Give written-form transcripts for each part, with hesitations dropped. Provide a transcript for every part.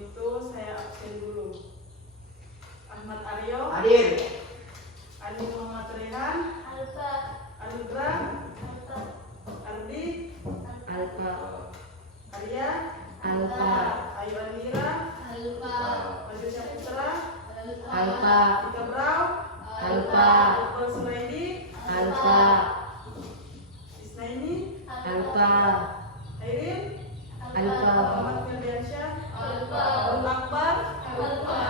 itu saya absen dulu. Ahmad Aryo. Hadir. Adi Muhammad Rehan. Alfa. Anugrah. Alfa. Ardi. Alfa. Arya. Alfa. Ayu Andira. Alfa. Patricia Putra. Alfa. Ika Brau. Alfa. Iqbal Sumaidi. Alfa. Isnaini. Alfa. Airin. Alfa. Muhammad Firdiansyah. Alfa. Abdul Akbar. Alfa.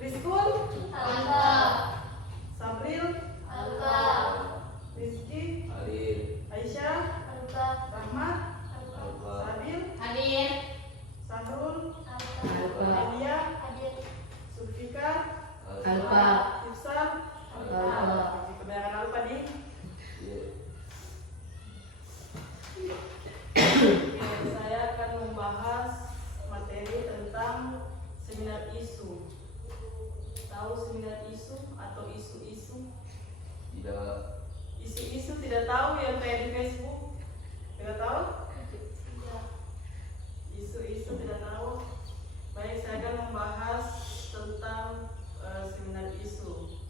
Rizkul. Alfa. Sabril. Alfa. Rizky. Hadir. Aisyah. Alfa. Rahmat. Alfa. Sabil. Hadir. Sahrul. Alfa. Amelia. Hadir. Sulfika. Alfa. Ifsan. Alfa. Kebanyakan alfa di. Iya. Oke, saya akan membahas materi tentang seminar isu. Tahu seminar isu atau isu-isu? Tidak. Isu-isu tidak tahu yang kayak di Facebook? Tidak tahu? Isu-isu tidak tahu. Baik, saya akan membahas tentang seminar isu.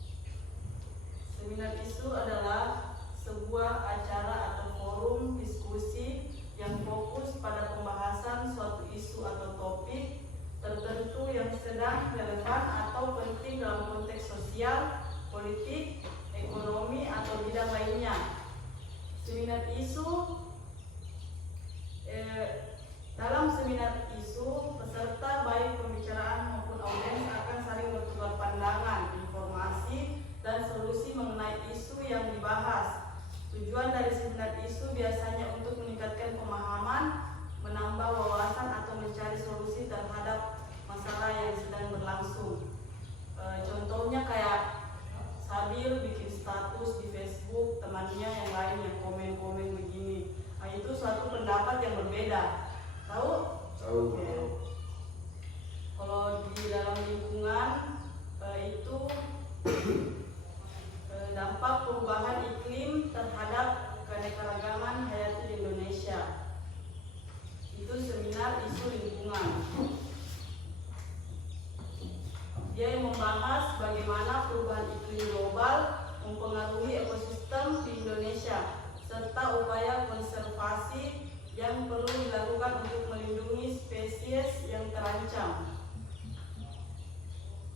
Seminar isu adalah sebuah acara atau forum diskusi yang fokus pada pembahasan suatu isu atau topik tertentu yang sedang relevan atau penting dalam konteks sosial, politik, ekonomi, atau bidang lainnya. Seminar isu dalam seminar isu, peserta baik pembicaraan maupun audiens akan saling bertukar pandangan, informasi, dan solusi mengenai isu yang dibahas. Tujuan dari seminar isu biasanya untuk meningkatkan pemahaman, menambah wawasan, atau mencari solusi terhadap masalah yang sedang berlangsung. Contohnya kayak Sabil bikin status di Facebook, temannya yang lain yang komen-komen begini. Nah, itu suatu pendapat yang berbeda. Tahu? Tahu. Oke. Kalau di dalam lingkungan itu dampak perubahan iklim terhadap keanekaragaman hayati di Indonesia. Itu seminar isu lingkungan. Dia yang membahas bagaimana perubahan iklim global mempengaruhi ekosistem di Indonesia serta upaya konservasi yang perlu dilakukan untuk melindungi spesies yang terancam.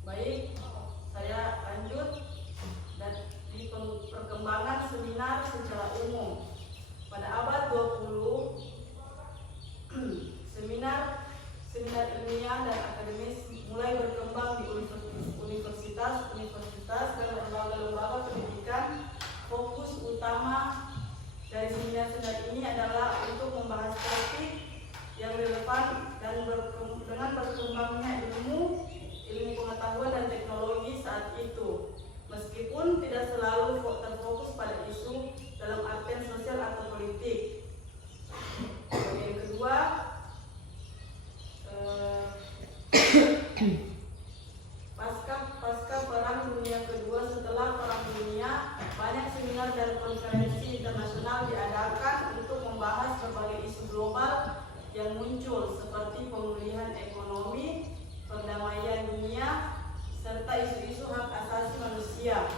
Baik, saya lanjut. Dan di perkembangan seminar secara umum pada abad 20 seminar ilmiah dan akademis mulai berkembang di universitas dan lembaga-lembaga pendidikan. Fokus utama dari seminar ini adalah untuk membahas topik yang relevan dan dengan berkembangnya ilmu pengetahuan dan teknologi saat itu. Meskipun tidak selalu terfokus pada isu dalam artian sosial atau politik. Yang kedua, pasca Perang Dunia Kedua, setelah Perang Dunia, banyak seminar dan konferensi internasional diadakan untuk membahas berbagai isu global yang muncul seperti pemulihan ekonomi, perdamaian dunia, serta isu-isu hak asasi manusia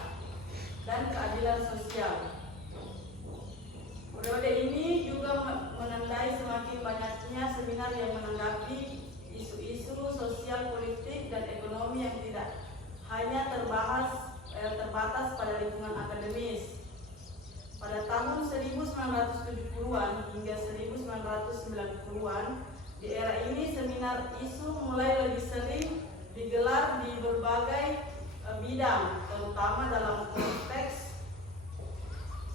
dan keadilan sosial. Periode ini juga menandai semakin banyaknya seminar yang menanggapi isu-isu sosial, politik, dan ekonomi yang tidak hanya terbatas pada lingkungan akademis. Pada tahun 1970-an hingga 1990-an, di era ini seminar isu mulai lebih sering digelar di berbagai bidang, terutama dalam konteks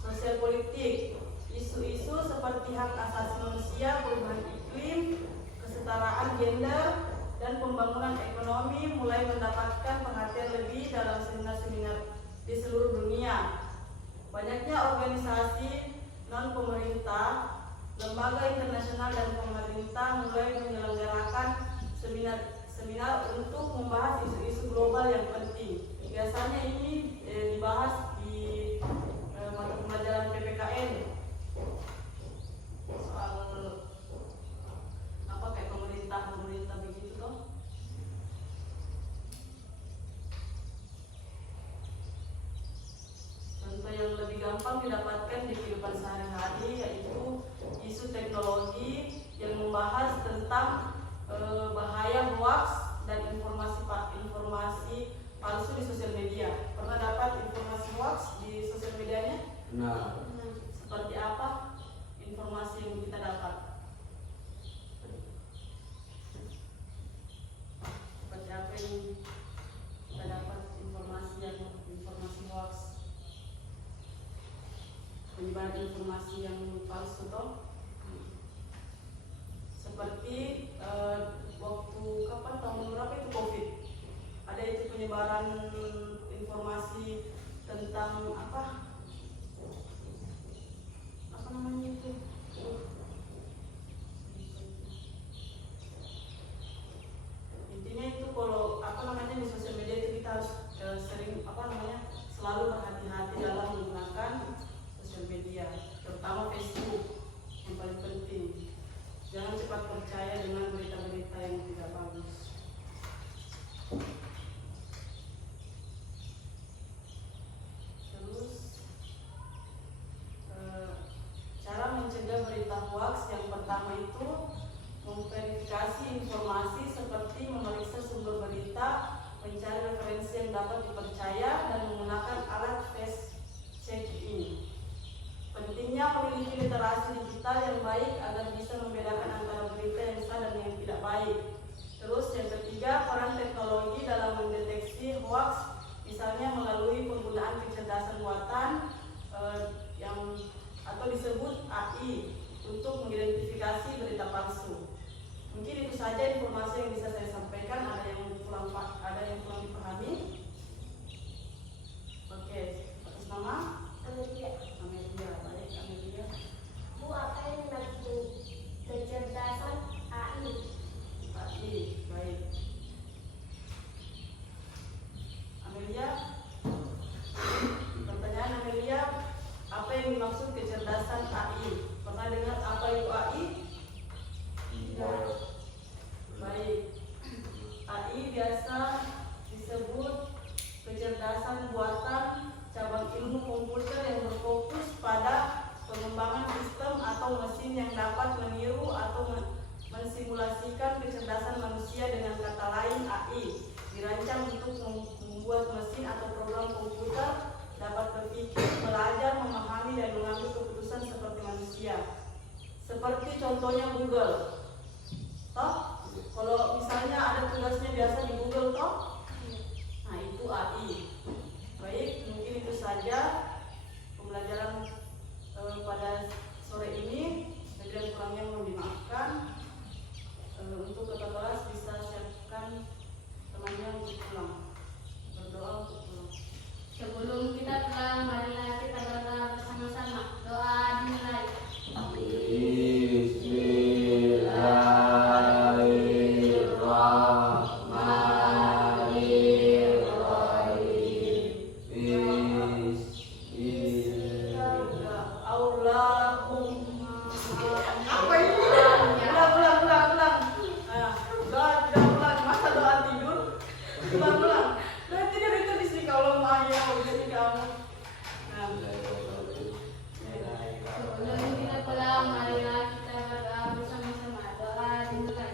sosial politik. Isu-isu seperti hak asasi manusia, perubahan iklim, kesetaraan gender, dan pembangunan ekonomi mulai mendapatkan perhatian lebih dalam seminar-seminar di seluruh dunia. Banyaknya organisasi non-pemerintah, lembaga internasional, dan pemerintah mulai menyelenggarakan seminar untuk membahas isu-isu global yang penting. Biasanya ini dibahas di mata pelajaran PPKN, soal apa kayak pemerintah begitu loh. informasi palsu di sosial media. Pernah dapat informasi hoax di sosial medianya? Nah, Seperti apa informasi yang kita dapat? Seperti apa yang kita dapat informasi hoax? Penyebaran informasi yang palsu toh? Seperti waktu kapan tahun berapa itu COVID, ada itu penyebaran informasi tentang apa namanya itu, intinya itu kalau apa namanya di sosial media itu kita harus sering selalu berhati-hati dalam menggunakan sosial media, terutama Facebook yang paling penting. Jangan cepat percaya dengan berita-berita yang tidak bagus. Terus cara mencegah berita hoax yang pertama itu memverifikasi informasi seperti memeriksa sumber berita, mencari referensi yang dapat dipercaya, dan menggunakan alat fact checking. Pentingnya memiliki literasi digital yang baik agar bisa membedakan antara berita yang sah dan yang tidak baik. Terus yang ketiga, peran teknologi dalam mendeteksi hoax, misalnya melalui penggunaan kecerdasan buatan atau disebut AI untuk mengidentifikasi berita palsu. Mungkin itu saja informasi yang bisa saya sampaikan. Ada yang kurang dipahami? Oke, atas nama Amelia. Baik, Amelia. Bu, apa yang dimaksud kecerdasan AI? AI, baik. Amelia, pertanyaan Amelia, apa yang dimaksud kecerdasan AI? Pernah dengar apa itu AI? Tidak. Baik. AI biasa disebut kecerdasan buatan cabang ilmu komputer yang berfokus pada pengembangan sistem atau mesin yang dapat meniru atau mensimulasikan kecerdasan manusia. Dengan kata lain, AI dirancang untuk membuat mesin atau program komputer dapat berpikir, belajar, memahami, dan mengambil keputusan seperti manusia. Seperti contohnya Google. Toh, kalau misalnya ada tugasnya biasa di Google toh, nah itu AI. Baik, mungkin itu saja pembelajaran pada sore ini. Lebih kurangnya mohon dimaafkan. Untuk kakak kelas bisa siapkan temannya untuk pulang. Berdoa untuk pulang. Sebelum kita pulang, marilah kita berdoa bersama-sama. Doa dimulai. Apa ini? Ulang. Nah, doa tidak ulang. Masa doa tidur? Ulang. Doa tidur itu di sini kalau mau ya, jadi kamu. Nah, Sebelum kita pulang, marilah kita berdoa bersama-sama. Doa dimulai.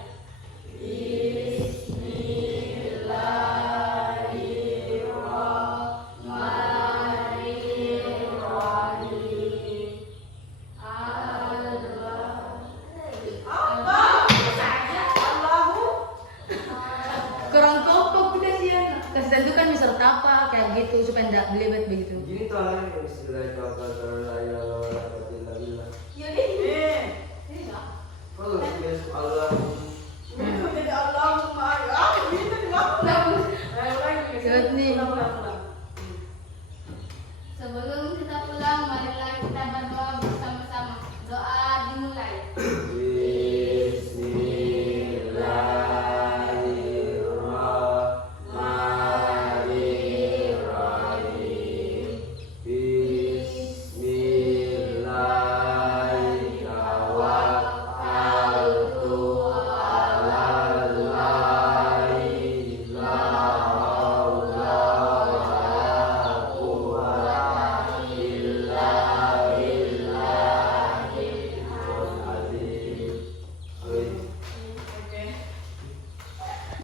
Kurang kompak udah sih ya. Kasih tentukan misalnya apa kayak gitu supaya tidak belibet begitu. Gini tuh yang istilahnya ini. kalau Allah